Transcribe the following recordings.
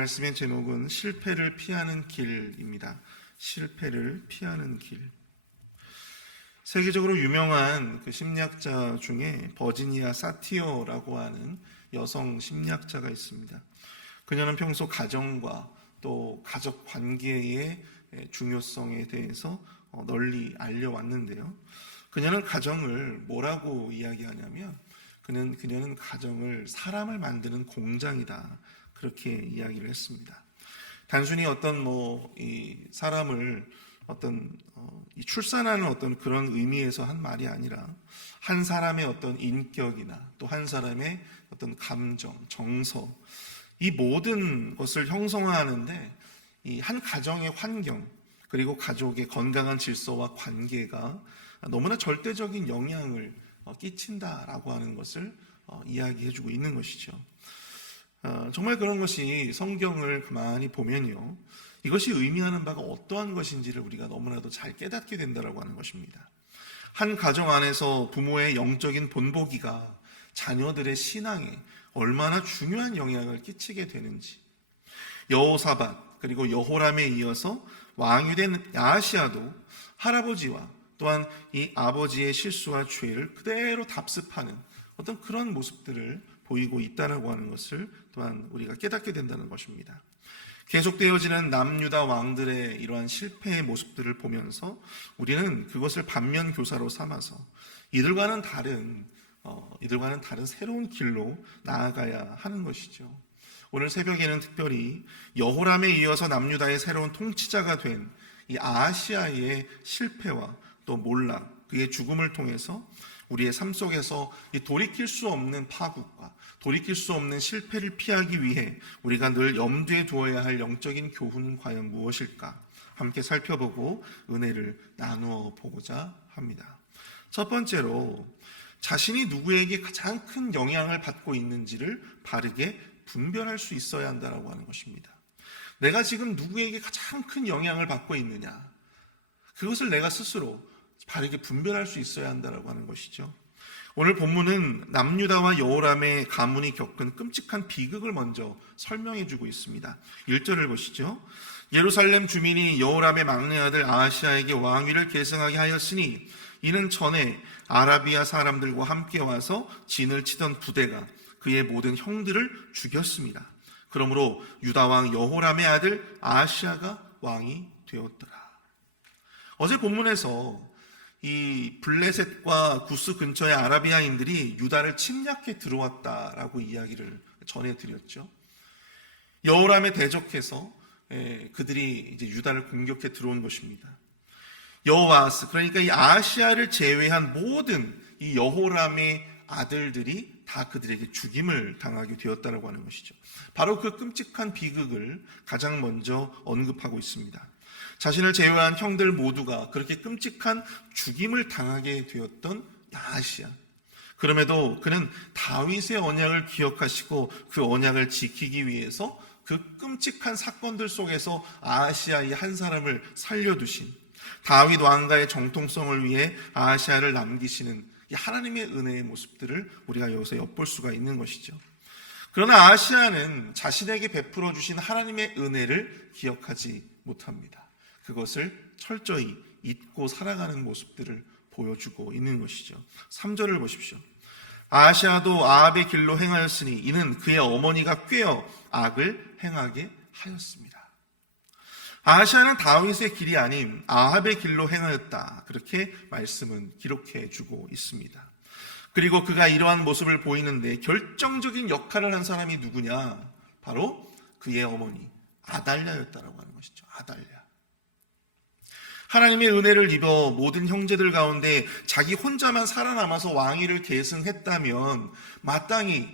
말씀의 제목은 실패를 피하는 길입니다. 실패를 피하는 길. 세계적으로 유명한 그 심리학자 중에 버지니아 사티어라고 하는 여성 심리학자가 있습니다. 그녀는 평소 가정과 또 가족 관계의 중요성에 대해서 널리 알려왔는데요. 그녀는 가정을 뭐라고 이야기하냐면 그녀는 가정을 사람을 만드는 공장이다, 그렇게 이야기를 했습니다. 단순히 어떤 이 사람을 이 출산하는 어떤 그런 의미에서 한 말이 아니라 한 사람의 어떤 인격이나 또 한 사람의 어떤 감정, 정서, 이 모든 것을 형성화하는데 이 한 가정의 환경 그리고 가족의 건강한 질서와 관계가 너무나 절대적인 영향을 끼친다라고 하는 것을 이야기해주고 있는 것이죠. 정말 그런 것이 성경을 가만히 보면요, 이것이 의미하는 바가 어떠한 것인지를 우리가 너무나도 잘 깨닫게 된다라고 하는 것입니다. 한 가정 안에서 부모의 영적인 본보기가 자녀들의 신앙에 얼마나 중요한 영향을 끼치게 되는지, 여호사밧 그리고 여호람에 이어서 왕이 된 야하시야도 할아버지와 또한 이 아버지의 실수와 죄를 그대로 답습하는 어떤 그런 모습들을 보이고 있다라고 하는 것을 또한 우리가 깨닫게 된다는 것입니다. 계속되어지는 남유다 왕들의 이러한 실패의 모습들을 보면서 우리는 그것을 반면교사로 삼아서 이들과는 다른 새로운 길로 나아가야 하는 것이죠. 오늘 새벽에는 특별히 여호람에 이어서 남유다의 새로운 통치자가 된 이 아하시아의 실패와 또 몰락, 그의 죽음을 통해서 우리의 삶 속에서 이 돌이킬 수 없는 파국과 돌이킬 수 없는 실패를 피하기 위해 우리가 늘 염두에 두어야 할 영적인 교훈은 과연 무엇일까? 함께 살펴보고 은혜를 나누어 보고자 합니다. 첫 번째로, 자신이 누구에게 가장 큰 영향을 받고 있는지를 바르게 분별할 수 있어야 한다고 하는 것입니다. 내가 지금 누구에게 가장 큰 영향을 받고 있느냐, 그것을 내가 스스로 바르게 분별할 수 있어야 한다고 하는 것이죠. 오늘 본문은 남유다와 여호람의 가문이 겪은 끔찍한 비극을 먼저 설명해 주고 있습니다. 1절을 보시죠. 예루살렘 주민이 여호람의 막내 아들 아하시아에게 왕위를 계승하게 하였으니 이는 전에 아라비아 사람들과 함께 와서 진을 치던 부대가 그의 모든 형들을 죽였습니다. 그러므로 유다왕 여호람의 아들 아하시아가 왕이 되었더라. 어제 본문에서 이 블레셋과 구스 근처의 아라비아인들이 유다를 침략해 들어왔다라고 이야기를 전해드렸죠. 여호람에 대적해서 그들이 이제 유다를 공격해 들어온 것입니다. 여호아스, 그러니까 이 아하시아를 제외한 모든 이 여호람의 아들들이 다 그들에게 죽임을 당하게 되었다고 하는 것이죠. 바로 그 끔찍한 비극을 가장 먼저 언급하고 있습니다. 자신을 제외한 형들 모두가 그렇게 끔찍한 죽임을 당하게 되었던 아하시아. 그럼에도 그는 다윗의 언약을 기억하시고 그 언약을 지키기 위해서 그 끔찍한 사건들 속에서 아하시아의 한 사람을 살려두신 다윗 왕가의 정통성을 위해 아하시아를 남기시는 이 하나님의 은혜의 모습들을 우리가 여기서 엿볼 수가 있는 것이죠. 그러나 아하시아는 자신에게 베풀어 주신 하나님의 은혜를 기억하지 못합니다. 그것을 철저히 잊고 살아가는 모습들을 보여주고 있는 것이죠. 3절을 보십시오. 아하시아도 아합의 길로 행하였으니 이는 그의 어머니가 꾀어 악을 행하게 하였습니다. 아하시아는 다윗의 길이 아닌 아합의 길로 행하였다, 그렇게 말씀은 기록해 주고 있습니다. 그리고 그가 이러한 모습을 보이는데 결정적인 역할을 한 사람이 누구냐? 바로 그의 어머니 아달랴였다라고 하는 것이죠. 아달랴. 하나님의 은혜를 입어 모든 형제들 가운데 자기 혼자만 살아남아서 왕위를 계승했다면 마땅히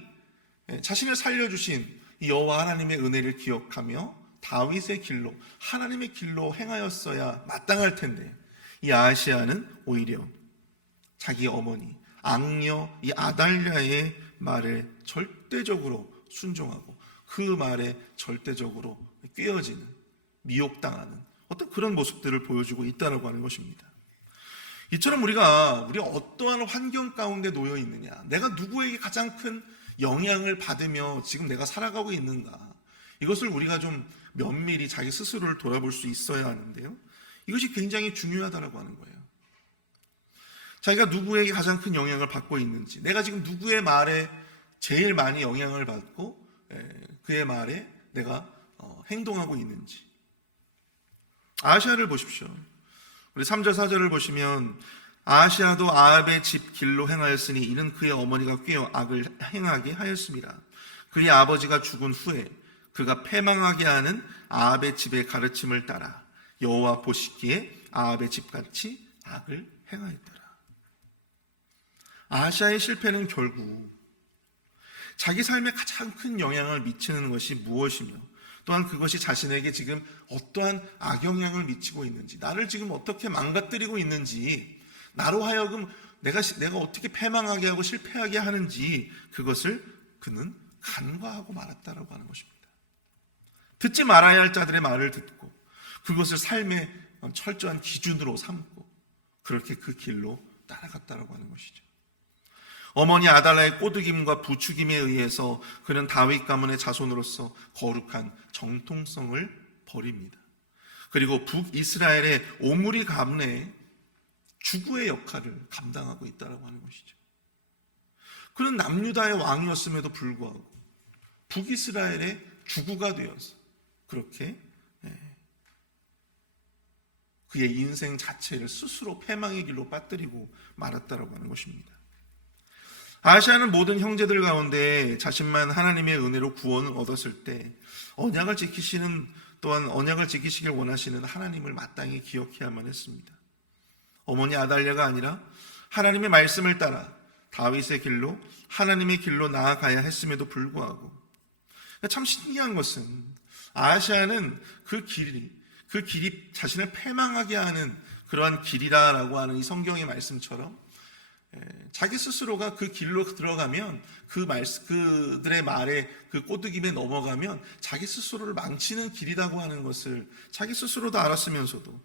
자신을 살려주신 이 여호와 하나님의 은혜를 기억하며 다윗의 길로, 하나님의 길로 행하였어야 마땅할 텐데, 이 아하시아는 오히려 자기 어머니 악녀 이 아달랴의 말에 절대적으로 순종하고 그 말에 절대적으로 꿰어지는, 미혹당하는 어떤 그런 모습들을 보여주고 있다고 하는 것입니다. 이처럼 우리가 어떠한 환경 가운데 놓여 있느냐, 내가 누구에게 가장 큰 영향을 받으며 지금 내가 살아가고 있는가, 이것을 우리가 좀 면밀히 자기 스스로를 돌아볼 수 있어야 하는데요. 이것이 굉장히 중요하다라고 하는 거예요. 자기가 누구에게 가장 큰 영향을 받고 있는지, 내가 지금 누구의 말에 제일 많이 영향을 받고 그의 말에 내가 행동하고 있는지. 아하시아를 보십시오. 우리 3절 4절을 보시면 아하시아도 아합의 집 길로 행하였으니 이는 그의 어머니가 꾀어 악을 행하게 하였습니다. 그의 아버지가 죽은 후에 그가 패망하게 하는 아합의 집의 가르침을 따라 여호와 보시기에 아합의 집같이 악을 행하였더라. 아하시아의 실패는 결국 자기 삶에 가장 큰 영향을 미치는 것이 무엇이며, 또한 그것이 자신에게 지금 어떠한 악영향을 미치고 있는지, 나를 지금 어떻게 망가뜨리고 있는지, 나로 하여금 내가 어떻게 패망하게 하고 실패하게 하는지, 그것을 그는 간과하고 말았다라고 하는 것입니다. 듣지 말아야 할 자들의 말을 듣고 그것을 삶의 철저한 기준으로 삼고 그렇게 그 길로 따라갔다라고 하는 것이죠. 어머니 아달라의 꼬드김과 부추김에 의해서 그는 다윗 가문의 자손으로서 거룩한 정통성을 버립니다. 그리고 북이스라엘의 오므리 가문의 주구의 역할을 감당하고 있다고 하는 것이죠. 그는 남유다의 왕이었음에도 불구하고 북이스라엘의 주구가 되어서 그렇게 그의 인생 자체를 스스로 패망의 길로 빠뜨리고 말았다라고 하는 것입니다. 아하시아는 모든 형제들 가운데 자신만 하나님의 은혜로 구원을 얻었을 때 언약을 지키시는, 또한 언약을 지키시길 원하시는 하나님을 마땅히 기억해야만 했습니다. 어머니 아달랴가 아니라 하나님의 말씀을 따라 다윗의 길로, 하나님의 길로 나아가야 했음에도 불구하고, 참 신기한 것은 아하시아는 그 길이 자신을 패망하게 하는 그러한 길이라고 하는 이 성경의 말씀처럼 자기 스스로가 그 길로 들어가면, 그들의 말에 그 꼬드김에 넘어가면 자기 스스로를 망치는 길이라고 하는 것을 자기 스스로도 알았으면서도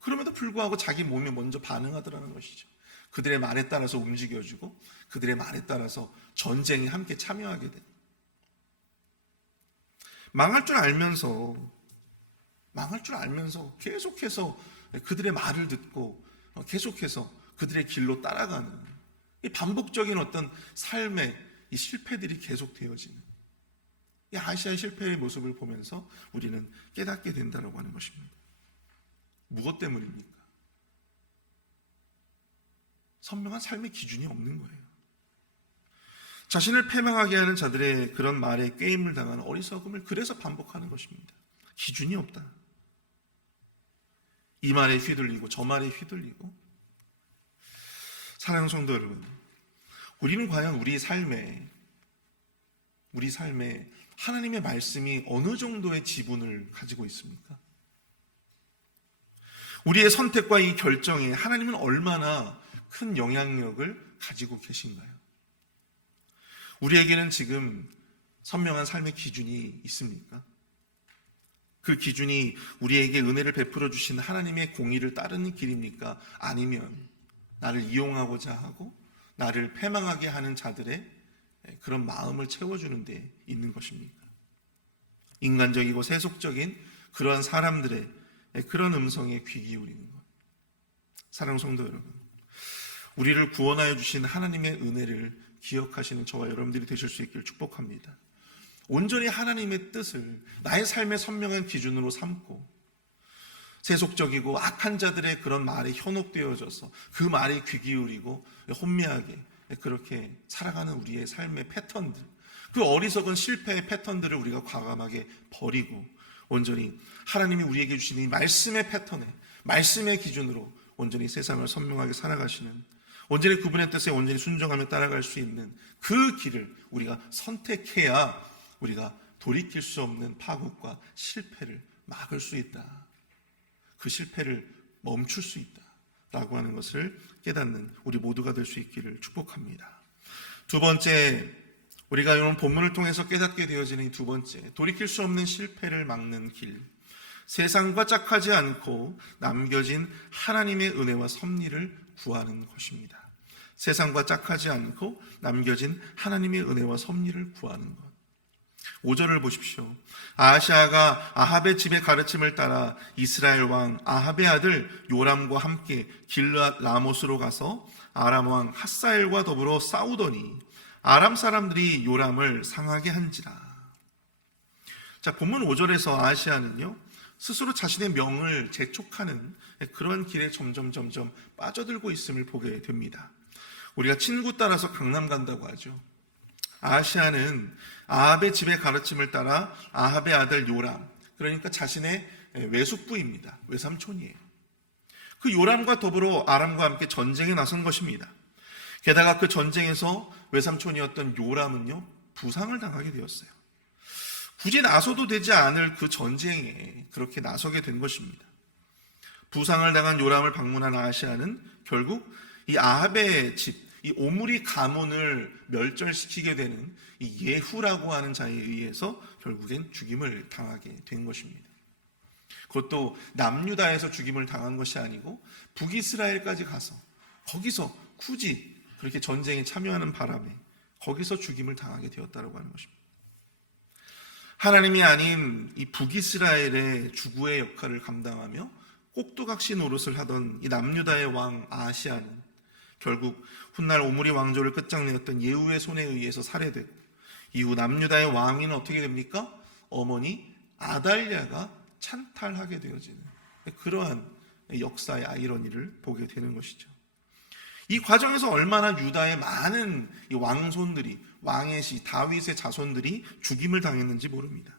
그럼에도 불구하고 자기 몸이 먼저 반응하더라는 것이죠. 그들의 말에 따라서 움직여주고 그들의 말에 따라서 전쟁에 함께 참여하게 돼. 망할 줄 알면서 계속해서 그들의 말을 듣고 계속해서 그들의 길로 따라가는 이 반복적인 어떤 삶의 이 실패들이 계속되어지는 이 아하시아의 실패의 모습을 보면서 우리는 깨닫게 된다고 하는 것입니다. 무엇 때문입니까? 선명한 삶의 기준이 없는 거예요. 자신을 패망하게 하는 자들의 그런 말에 꾀임을 당하는 어리석음을 그래서 반복하는 것입니다. 기준이 없다. 이 말에 휘둘리고 저 말에 휘둘리고. 사랑하는 성도 여러분, 우리는 과연 우리 삶에 하나님의 말씀이 어느 정도의 지분을 가지고 있습니까? 우리의 선택과 이 결정에 하나님은 얼마나 큰 영향력을 가지고 계신가요? 우리에게는 지금 선명한 삶의 기준이 있습니까? 그 기준이 우리에게 은혜를 베풀어 주신 하나님의 공의를 따르는 길입니까? 아니면 나를 이용하고자 하고 나를 패망하게 하는 자들의 그런 마음을 채워주는 데 있는 것입니까? 인간적이고 세속적인 그러한 사람들의 그런 음성에 귀 기울이는 것. 사랑하는 성도 여러분, 우리를 구원하여 주신 하나님의 은혜를 기억하시는 저와 여러분들이 되실 수 있기를 축복합니다. 온전히 하나님의 뜻을 나의 삶의 선명한 기준으로 삼고 세속적이고 악한 자들의 그런 말에 현혹되어져서 그 말에 귀 기울이고 혼미하게 그렇게 살아가는 우리의 삶의 패턴들, 그 어리석은 실패의 패턴들을 우리가 과감하게 버리고 온전히 하나님이 우리에게 주신 이 말씀의 패턴에, 말씀의 기준으로 온전히 세상을 선명하게 살아가시는, 온전히 그분의 뜻에 온전히 순종하며 따라갈 수 있는 그 길을 우리가 선택해야 우리가 돌이킬 수 없는 파국과 실패를 막을 수 있다. 그 실패를 멈출 수 있다. 라고 하는 것을 깨닫는 우리 모두가 될 수 있기를 축복합니다. 두 번째, 우리가 이런 본문을 통해서 깨닫게 되어지는 이 두 번째, 돌이킬 수 없는 실패를 막는 길. 세상과 짝하지 않고 남겨진 하나님의 은혜와 섭리를 구하는 것입니다. 세상과 짝하지 않고 남겨진 하나님의 은혜와 섭리를 구하는 것. 5절을 보십시오. 아하시아가 아합의 집의 가르침을 따라 이스라엘 왕 아합의 아들 요람과 함께 길르앗 라못으로 가서 아람 왕 핫사엘과 더불어 싸우더니 아람 사람들이 요람을 상하게 한지라. 자, 본문 5절에서 아하시아는요, 스스로 자신의 명을 재촉하는 그런 길에 점점 빠져들고 있음을 보게 됩니다. 우리가 친구 따라서 강남 간다고 하죠. 아하시아는 아합의 집의 가르침을 따라 아합의 아들 요람, 그러니까 자신의 외숙부입니다. 외삼촌이에요. 그 요람과 더불어 아람과 함께 전쟁에 나선 것입니다. 게다가 그 전쟁에서 외삼촌이었던 요람은요, 부상을 당하게 되었어요. 굳이 나서도 되지 않을 그 전쟁에 그렇게 나서게 된 것입니다. 부상을 당한 요람을 방문한 아하시아는 결국 이 아합의 집, 이 오므리 가문을 멸절시키게 되는 이 예후라고 하는 자에 의해서 결국엔 죽임을 당하게 된 것입니다. 그것도 남유다에서 죽임을 당한 것이 아니고 북이스라엘까지 가서 거기서 굳이 그렇게 전쟁에 참여하는 바람에 거기서 죽임을 당하게 되었다고 하는 것입니다. 하나님이 아닌 이 북이스라엘의 주구의 역할을 감당하며 꼭두각시 노릇을 하던 이 남유다의 왕 아하시아는 결국 훗날 오므리 왕조를 끝장내었던 예후의 손에 의해서 살해되고, 이후 남유다의 왕위는 어떻게 됩니까? 어머니 아달랴가 찬탈하게 되어지는 그러한 역사의 아이러니를 보게 되는 것이죠. 이 과정에서 얼마나 유다의 많은 이 왕손들이, 왕의 시 다윗의 자손들이 죽임을 당했는지 모릅니다.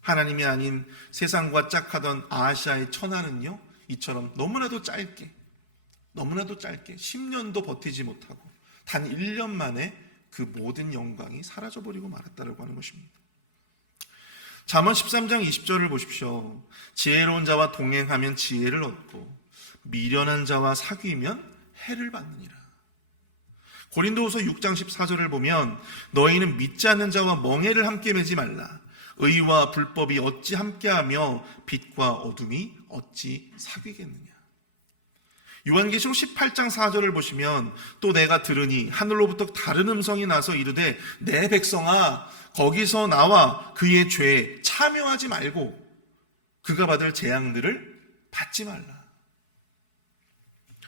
하나님이 아닌 세상과 짝하던 아하시아의 천하는요, 이처럼 너무나도 짧게 10년도 버티지 못하고 단 1년 만에 그 모든 영광이 사라져버리고 말았다고 하는 것입니다. 잠언 13장 20절을 보십시오. 지혜로운 자와 동행하면 지혜를 얻고 미련한 자와 사귀면 해를 받느니라. 고린도후서 6장 14절을 보면 너희는 믿지 않는 자와 멍에를 함께 매지 말라. 의와 불법이 어찌 함께하며 빛과 어둠이 어찌 사귀겠느냐. 요한계시록 18장 4절을 보시면 또 내가 들으니 하늘로부터 다른 음성이 나서 이르되 내 백성아 거기서 나와 그의 죄에 참여하지 말고 그가 받을 재앙들을 받지 말라.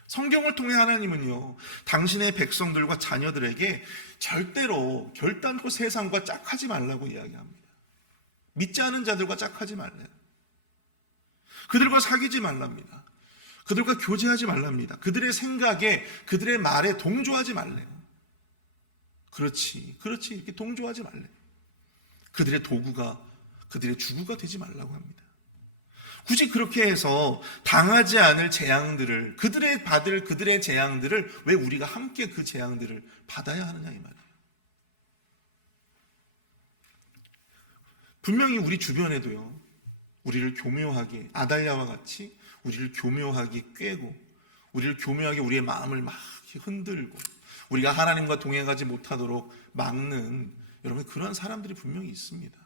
성경을 통해 하나님은요, 당신의 백성들과 자녀들에게 절대로 결단코 세상과 짝하지 말라고 이야기합니다. 믿지 않은 자들과 짝하지 말래요. 그들과 사귀지 말랍니다. 그들과 교제하지 말랍니다. 그들의 생각에, 그들의 말에 동조하지 말래요. 그렇지 이렇게 동조하지 말래요. 그들의 도구가, 그들의 주구가 되지 말라고 합니다. 굳이 그렇게 해서 당하지 않을 재앙들을, 그들의 재앙들을 왜 우리가 함께 그 재앙들을 받아야 하느냐 이 말이에요. 분명히 우리 주변에도요, 우리를 교묘하게, 아달랴와 같이 우리를 교묘하게 꿰고, 우리를 교묘하게 우리의 마음을 막 흔들고, 우리가 하나님과 동행하지 못하도록 막는, 여러분, 그러한 사람들이 분명히 있습니다.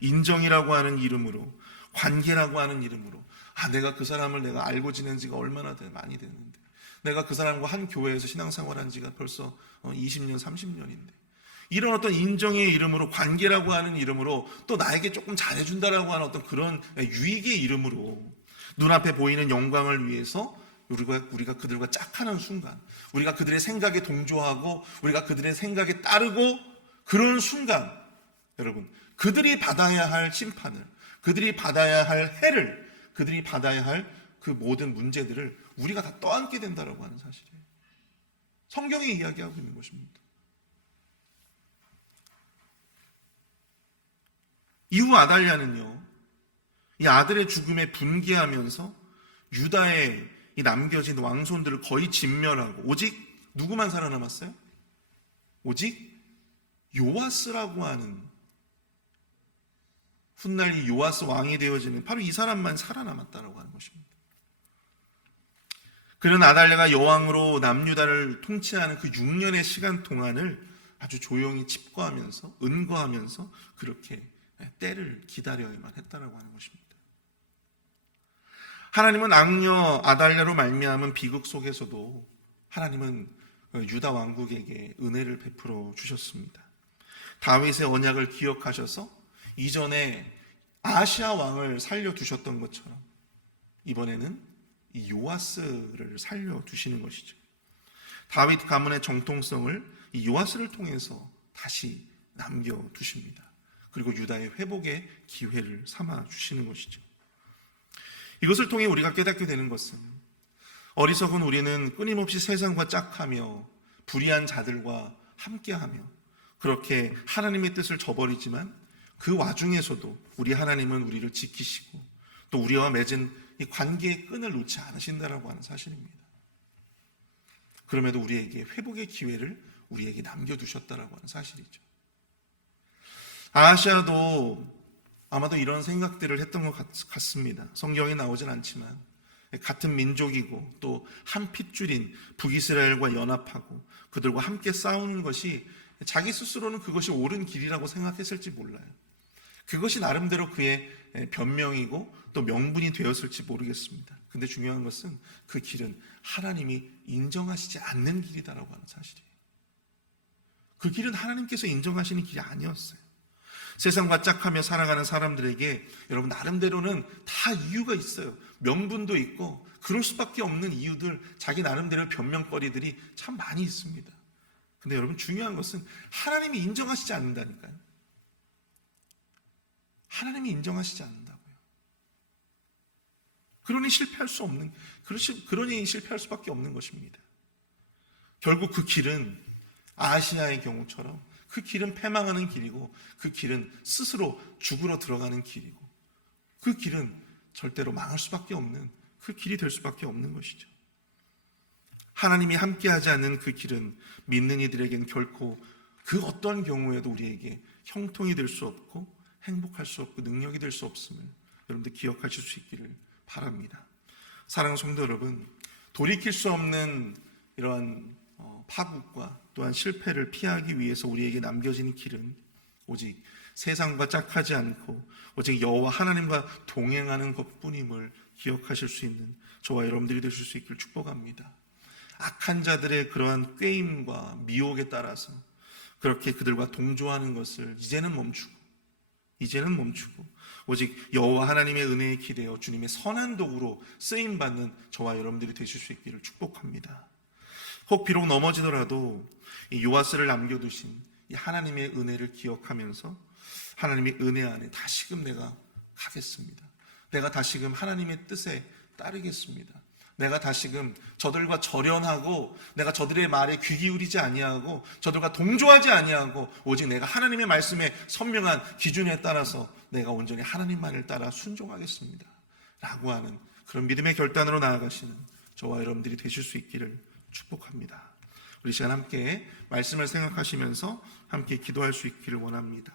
인정이라고 하는 이름으로, 관계라고 하는 이름으로, 내가 그 사람을 내가 알고 지낸 지가 얼마나 많이 됐는데, 내가 그 사람과 한 교회에서 신앙생활한 지가 벌써 20년, 30년인데, 이런 어떤 인정의 이름으로, 관계라고 하는 이름으로, 또 나에게 조금 잘해준다라고 하는 어떤 그런 유익의 이름으로 눈앞에 보이는 영광을 위해서 우리가 그들과 짝하는 순간, 우리가 그들의 생각에 동조하고 우리가 그들의 생각에 따르고, 그런 순간 여러분, 그들이 받아야 할 심판을, 그들이 받아야 할 해를, 그들이 받아야 할 그 모든 문제들을 우리가 다 떠안게 된다라고 하는 사실이에요. 성경이 이야기하고 있는 것입니다. 이후 아달랴는요, 이 아들의 죽음에 분개하면서 유다의 이 남겨진 왕손들을 거의 진멸하고, 오직 누구만 살아남았어요? 오직 요아스라고 하는, 훗날 이 요아스 왕이 되어지는 바로 이 사람만 살아남았다라고 하는 것입니다. 그는 아달랴가 여왕으로 남유다를 통치하는 그 6년의 시간 동안을 아주 조용히 칩거하면서, 은거하면서 그렇게 때를 기다려야만 했다라고 하는 것입니다. 하나님은 악녀 아달랴로 말미암은 비극 속에서도 하나님은 유다 왕국에게 은혜를 베풀어 주셨습니다. 다윗의 언약을 기억하셔서 이전에 아시아 왕을 살려두셨던 것처럼 이번에는 이 요아스를 살려두시는 것이죠. 다윗 가문의 정통성을 이 요아스를 통해서 다시 남겨두십니다. 그리고 유다의 회복의 기회를 삼아 주시는 것이죠. 이것을 통해 우리가 깨닫게 되는 것은 어리석은 우리는 끊임없이 세상과 짝하며 불의한 자들과 함께하며 그렇게 하나님의 뜻을 저버리지만 그 와중에서도 우리 하나님은 우리를 지키시고 또 우리와 맺은 이 관계의 끈을 놓지 않으신다라고 하는 사실입니다. 그럼에도 우리에게 회복의 기회를 우리에게 남겨두셨다라고 하는 사실이죠. 아하시아도 아마도 이런 생각들을 했던 것 같습니다. 성경에 나오진 않지만 같은 민족이고 또 한 핏줄인 북이스라엘과 연합하고 그들과 함께 싸우는 것이 자기 스스로는 그것이 옳은 길이라고 생각했을지 몰라요. 그것이 나름대로 그의 변명이고 또 명분이 되었을지 모르겠습니다. 근데 중요한 것은 그 길은 하나님이 인정하시지 않는 길이다라고 하는 사실이에요. 그 길은 하나님께서 인정하시는 길이 아니었어요. 세상과 짝하며 살아가는 사람들에게 여러분 나름대로는 다 이유가 있어요. 명분도 있고 그럴 수밖에 없는 이유들, 자기 나름대로 변명거리들이 참 많이 있습니다. 근데 여러분 중요한 것은 하나님이 인정하시지 않는다니까요. 하나님이 인정하시지 않는다고요. 그러니 실패할 수밖에 없는 것입니다. 결국 그 길은 아시아의 경우처럼 그 길은 패망하는 길이고 그 길은 스스로 죽으러 들어가는 길이고 그 길은 절대로 망할 수밖에 없는 그 길이 될 수밖에 없는 것이죠. 하나님이 함께하지 않는 그 길은 믿는 이들에게는 결코 그 어떤 경우에도 우리에게 형통이 될 수 없고 행복할 수 없고 능력이 될 수 없음을 여러분들 기억하실 수 있기를 바랍니다. 사랑하는 성도 여러분, 돌이킬 수 없는 이러한 파국과 또한 실패를 피하기 위해서 우리에게 남겨진 길은 오직 세상과 짝하지 않고 오직 여호와 하나님과 동행하는 것뿐임을 기억하실 수 있는 저와 여러분들이 되실 수 있기를 축복합니다. 악한 자들의 그러한 꾀임과 미혹에 따라서 그렇게 그들과 동조하는 것을 이제는 멈추고 오직 여호와 하나님의 은혜에 기대어 주님의 선한 도구로 쓰임받는 저와 여러분들이 되실 수 있기를 축복합니다. 혹 비록 넘어지더라도 이 요아스를 남겨두신 이 하나님의 은혜를 기억하면서 하나님의 은혜 안에 다시금 내가 가겠습니다. 내가 다시금 하나님의 뜻에 따르겠습니다. 내가 다시금 저들과 절연하고 내가 저들의 말에 귀 기울이지 아니하고 저들과 동조하지 아니하고 오직 내가 하나님의 말씀에 선명한 기준에 따라서 내가 온전히 하나님만을 따라 순종하겠습니다 라고 하는 그런 믿음의 결단으로 나아가시는 저와 여러분들이 되실 수 있기를 축복합니다. 우리 시간 함께 말씀을 생각하시면서 함께 기도할 수 있기를 원합니다.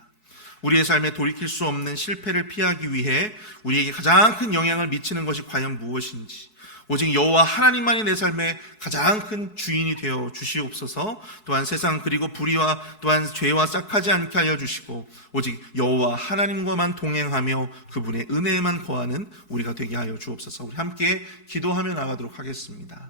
우리의 삶에 돌이킬 수 없는 실패를 피하기 위해 우리에게 가장 큰 영향을 미치는 것이 과연 무엇인지 오직 여호와 하나님만이 내 삶의 가장 큰 주인이 되어 주시옵소서. 또한 세상 그리고 불의와 또한 죄와 짝하지 않게 하여 주시고 오직 여호와 하나님과만 동행하며 그분의 은혜에만 거하는 우리가 되게 하여 주옵소서. 우리 함께 기도하며 나가도록 하겠습니다.